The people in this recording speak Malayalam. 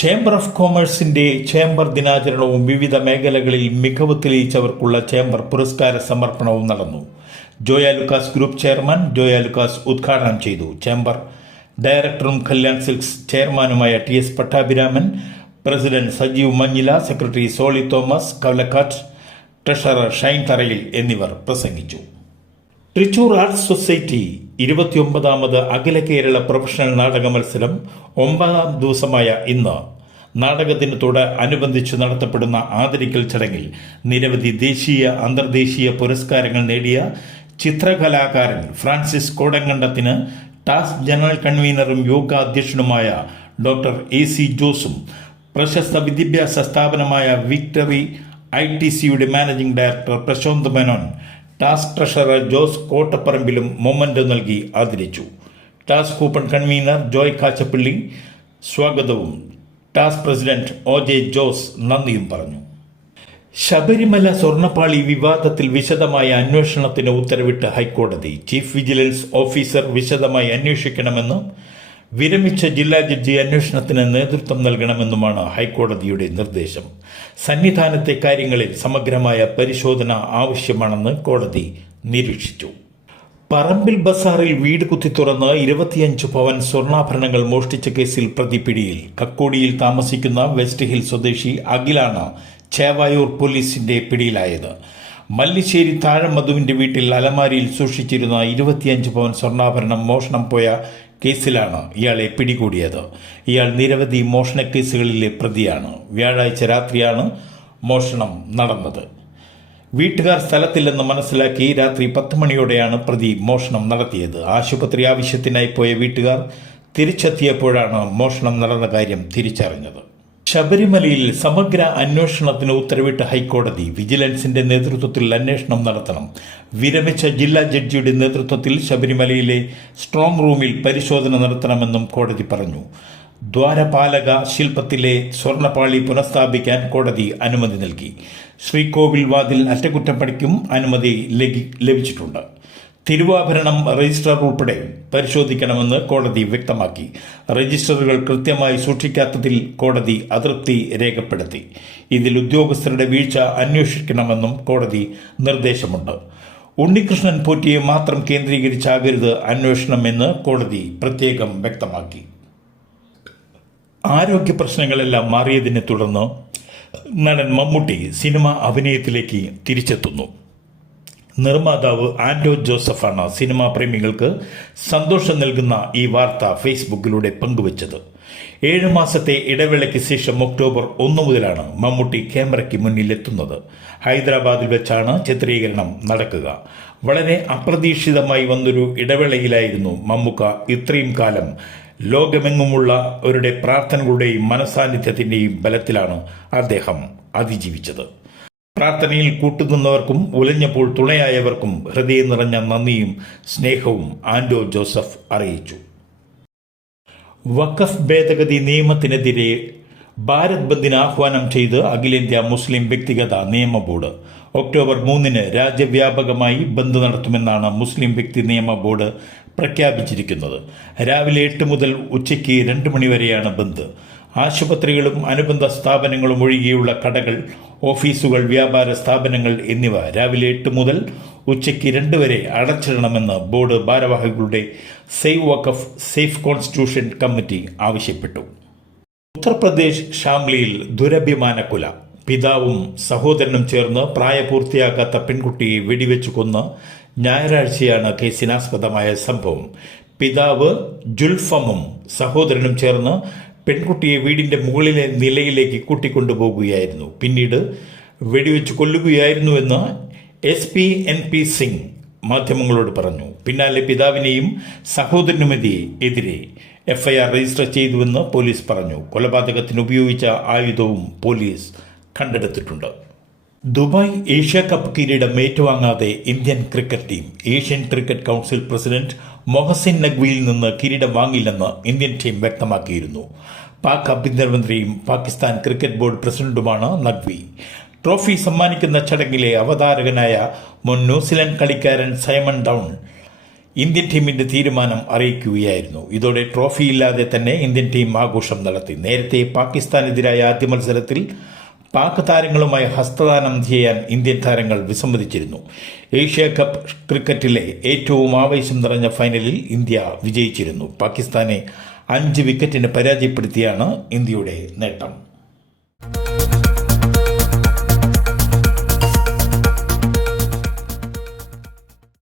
ചേംബർ ഓഫ് കൊമേഴ്സിന്റെ ചേംബർ ദിനാചരണവും വിവിധ മേഖലകളിൽ മികവ് തെളിയിച്ചവർക്കുള്ള ചേംബർ പുരസ്കാര സമർപ്പണവും നടന്നു. ജോയ ലുക്കാസ് ഗ്രൂപ്പ് ചെയർമാൻ ജോയ ലുക്കാസ് ഉദ്ഘാടനം ചെയ്തു. ചേംബർ ഡയറക്ടറും കല്യാൺ സിൽക്സ് ചെയർമാനുമായ TS. Pattabhiraman, president Sajeev Manjila, secretary Soly Thomas Kavalakkat, treasurer Shine തറയിൽ എന്നിവർ പ്രസംഗിച്ചു. തൃശൂർ ആർട്സ് സൊസൈറ്റി 29ാമത് അഖില കേരള പ്രൊഫഷണൽ നാടക മത്സരം 9ാം ദിവസമായ ഇന്ന് നാടകദിനത്തോട് അനുബന്ധിച്ച് നടത്തപ്പെടുന്ന ആദരിക്കൽ ചടങ്ങിൽ നിരവധി ദേശീയ അന്തർദേശീയ പുരസ്കാരങ്ങൾ നേടിയ ചിത്രകലാകാരൻ ഫ്രാൻസിസ് കോടങ്കണ്ടത്തിന് ടാസ്ക് ജനറൽ കൺവീനറും യോഗ അധ്യക്ഷനുമായ ഡോക്ടർ എ.സി. ജോസും പ്രശസ്ത വിദ്യാഭ്യാസ സ്ഥാപനമായ വിക്ടറി ITCയുടെ managing director Prashant Menon, TASK treasurer Jose കോട്ടപ്പറമ്പിലും മൊമന്റോ നൽകി ആദരിച്ചു. TASK coupon convener Joy Kachappally സ്വാഗതവും ടാസ്ക് പ്രസിഡന്റ് O.J. ജോസ് നന്ദിയും പറഞ്ഞു. ശബരിമല സ്വർണ്ണപ്പാളി വിവാദത്തിൽ വിശദമായ അന്വേഷണത്തിന് ഉത്തരവിട്ട് ഹൈക്കോടതി. ചീഫ് വിജിലൻസ് ഓഫീസർ വിശദമായി അന്വേഷിക്കണമെന്നും വിരമിച്ച ജില്ലാ ജഡ്ജി അന്വേഷണത്തിന് നേതൃത്വം നൽകണമെന്നുമാണ് ഹൈക്കോടതിയുടെ നിർദ്ദേശം. സന്നിധാനത്തെ കാര്യങ്ങളിൽ സമഗ്രമായ പരിശോധന ആവശ്യമാണെന്ന് കോടതി നിരീക്ഷിച്ചു. പറമ്പിൽ ബസാറിൽ വീട് കുത്തി തുറന്ന് 25 പവൻ സ്വർണ്ണാഭരണങ്ങൾ മോഷ്ടിച്ച കേസിൽ പ്രതി പിടിയിൽ. കക്കോടിയിൽ താമസിക്കുന്ന വെസ്റ്റ് ഹിൽ സ്വദേശി അഖിലാണ് ചേവായൂർ പോലീസിന്റെ പിടിയിലായത്. മല്ലിശ്ശേരി താഴമധുവിന്റെ വീട്ടിൽ അലമാരിയിൽ സൂക്ഷിച്ചിരുന്ന 25 പവൻ സ്വർണ്ണാഭരണം മോഷണം പോയ കേസിലാണ് ഇയാളെ പിടികൂടിയത്. ഇയാൾ നിരവധി മോഷണ കേസുകളിലെ പ്രതിയാണ്. വ്യാഴാഴ്ച രാത്രിയാണ് മോഷണം നടന്നത്. വീട്ടുകാർ സ്ഥലത്തില്ലെന്ന് മനസ്സിലാക്കി രാത്രി 10 മണിയോടെയാണ് പ്രതി മോഷണം നടത്തിയത്. ആശുപത്രി ആവശ്യത്തിനായി പോയ വീട്ടുകാർ തിരിച്ചെത്തിയപ്പോഴാണ് മോഷണം നടന്ന കാര്യം തിരിച്ചറിഞ്ഞത്. ശബരിമലയിൽ സമഗ്ര അന്വേഷണത്തിന് ഉത്തരവിട്ട ഹൈക്കോടതി. വിജിലൻസിന്റെ നേതൃത്വത്തിൽ അന്വേഷണം നടത്തണം. വിരമിച്ച ജില്ലാ ജഡ്ജിയുടെ നേതൃത്വത്തിൽ ശബരിമലയിലെ സ്ട്രോങ് റൂമിൽ പരിശോധന നടത്തണമെന്നും കോടതി പറഞ്ഞു. ദ്വാരപാലക ശില്പത്തിലെ സ്വർണ്ണപ്പാളി പുനഃസ്ഥാപിക്കാൻ കോടതി അനുമതി നൽകി. ശ്രീകോവിൽ വാതിൽ അറ്റകുറ്റപ്പണിക്കും അനുമതി ലഭിച്ചിട്ടുണ്ട്. തിരുവാഭരണം രജിസ്റ്റർ ഉൾപ്പെടെ പരിശോധിക്കണമെന്ന് കോടതി വ്യക്തമാക്കി. രജിസ്റ്ററുകൾ കൃത്യമായി സൂക്ഷിക്കാത്തതിൽ കോടതി അതൃപ്തി രേഖപ്പെടുത്തി. ഇതിൽ ഉദ്യോഗസ്ഥരുടെ വീഴ്ച അന്വേഷിക്കണമെന്നും കോടതി നിർദ്ദേശമുണ്ട്. ഉണ്ണികൃഷ്ണൻ പോറ്റിയെ മാത്രം കേന്ദ്രീകരിച്ചാകരുത് അന്വേഷണമെന്ന് കോടതി പ്രത്യേകം വ്യക്തമാക്കി. ആരോഗ്യ പ്രശ്നങ്ങളെല്ലാം മാറിയതിനെ തുടർന്ന് നടൻ മമ്മൂട്ടി സിനിമ അഭിനയത്തിലേക്ക് തിരിച്ചെത്തുന്നു. നിർമ്മാതാവ് ആൻഡോ ജോസഫാണ് സിനിമാ പ്രേമികൾക്ക് സന്തോഷം നൽകുന്ന ഈ വാർത്ത ഫേസ്ബുക്കിലൂടെ പങ്കുവച്ചത്. 7 മാസത്തെ ഇടവേളയ്ക്ക് ശേഷം ഒക്ടോബർ 1 മുതലാണ് മമ്മൂട്ടി ക്യാമറയ്ക്ക് മുന്നിലെത്തുന്നത്. ഹൈദരാബാദിൽ വെച്ചാണ് ചിത്രീകരണം നടക്കുക. വളരെ അപ്രതീക്ഷിതമായി വന്നൊരു ഇടവേളയിലായിരുന്നു മമ്മൂക്ക ഇത്രയും കാലം ലോകമെങ്ങുമുള്ളവരുടെ പ്രാർത്ഥനകളുടെയും മനസാന്നിധ്യത്തിന്റെയും ബലത്തിലാണ് അദ്ദേഹം അതിജീവിച്ചത്. പ്രാർത്ഥനയിൽ കൂട്ടുനിന്നവർക്കും ഉലഞ്ഞപ്പോൾ തുണയായവർക്കും ഹൃദയം നിറഞ്ഞ നന്ദിയും സ്നേഹവും ആൻഡോ ജോസഫ് അറിയിച്ചു. വഖഫ് ഭേദഗതി നിയമത്തിനെതിരെ ഭാരത് ബന്ദിന് ആഹ്വാനം ചെയ്ത് അഖിലേന്ത്യാ മുസ്ലിം വ്യക്തിഗത നിയമ ബോർഡ്. ഒക്ടോബർ 3 രാജ്യവ്യാപകമായി ബന്ദ് നടത്തുമെന്നാണ് മുസ്ലിം വ്യക്തി നിയമ ബോർഡ് പ്രഖ്യാപിച്ചിരിക്കുന്നത്. രാവിലെ 8 മുതൽ ഉച്ചയ്ക്ക് 2 മണി വരെയാണ് ബന്ദ്. ആശുപത്രികളും അനുബന്ധ സ്ഥാപനങ്ങളും ഒഴികെയുള്ള കടകൾ, ഓഫീസുകൾ, വ്യാപാര സ്ഥാപനങ്ങൾ എന്നിവ രാവിലെ 8 മുതൽ ഉച്ചയ്ക്ക് 2 വരെ അടച്ചിടണമെന്ന് ബോർഡ് ഭാരവാഹികളുടെ സേവ് വഖഫ് സേഫ് കോൺസ്റ്റിറ്റ്യൂഷൻ കമ്മിറ്റി ആവശ്യപ്പെട്ടു. ഉത്തർപ്രദേശ് ഷാംലിയിൽ ദുരഭിമാനക്കൊല. പിതാവും സഹോദരനും ചേർന്ന് പ്രായപൂർത്തിയാകാത്ത പെൺകുട്ടിയെ വെടിവെച്ചു കൊന്ന് ഞായറാഴ്ചയാണ് കേസിനാസ്പദമായ സംഭവം. പിതാവ് ജുൽഫമും സഹോദരനും ചേർന്ന് പെൺകുട്ടിയെ വീടിന്റെ മുകളിലെ നിലയിലേക്ക് കൂട്ടിക്കൊണ്ടുപോകുകയായിരുന്നു. പിന്നീട് വെടിവെച്ച് കൊല്ലുകയായിരുന്നുവെന്ന് SP NP സിംഗ് മാധ്യമങ്ങളോട് പറഞ്ഞു. പിന്നാലെ പിതാവിനെയും സഹോദരനുമെതിരെ FIR രജിസ്റ്റർ ചെയ്തുവെന്ന് പോലീസ് പറഞ്ഞു. കൊലപാതകത്തിന് ഉപയോഗിച്ച ആയുധവും പോലീസ് കണ്ടെടുത്തിട്ടുണ്ട്. ദുബായ് ഏഷ്യ കപ്പ് കിരീടം ഏറ്റുവാങ്ങാതെ Indian cricket team. Asian cricket council president Mohsin നഖ്വിയിൽ നിന്ന് കിരീടം വാങ്ങില്ലെന്ന് ഇന്ത്യൻ ടീം വ്യക്തമാക്കിയിരുന്നു. പാക് ആഭ്യന്തരമന്ത്രിയും പാകിസ്ഥാൻ ക്രിക്കറ്റ് ബോർഡ് പ്രസിഡന്റുമാണ് നഖ്വി. ട്രോഫി സമ്മാനിക്കുന്ന ചടങ്ങിലെ അവതാരകനായ മുൻ ന്യൂസിലൻഡ് കളിക്കാരൻ സൈമൺ ഡൗൺ ഇന്ത്യൻ ടീമിന്റെ തീരുമാനം അറിയിക്കുകയായിരുന്നു. ഇതോടെ ട്രോഫിയില്ലാതെ തന്നെ ഇന്ത്യൻ ടീം ആഘോഷം നടത്തി. നേരത്തെ പാകിസ്ഥാനെതിരായ ആദ്യ മത്സരത്തിൽ പാക് താരങ്ങളുമായി ഹസ്തദാനം ചെയ്യാൻ ഇന്ത്യൻ താരങ്ങൾ വിസമ്മതിച്ചിരുന്നു. ഏഷ്യ കപ്പ് ക്രിക്കറ്റിലെ ഏറ്റവും ആവേശം നിറഞ്ഞ ഫൈനലിൽ ഇന്ത്യ വിജയിച്ചിരുന്നു. പാകിസ്ഥാനെ 5 വിക്കറ്റിന് പരാജയപ്പെടുത്തിയാണ് ഇന്ത്യയുടെ നേട്ടം.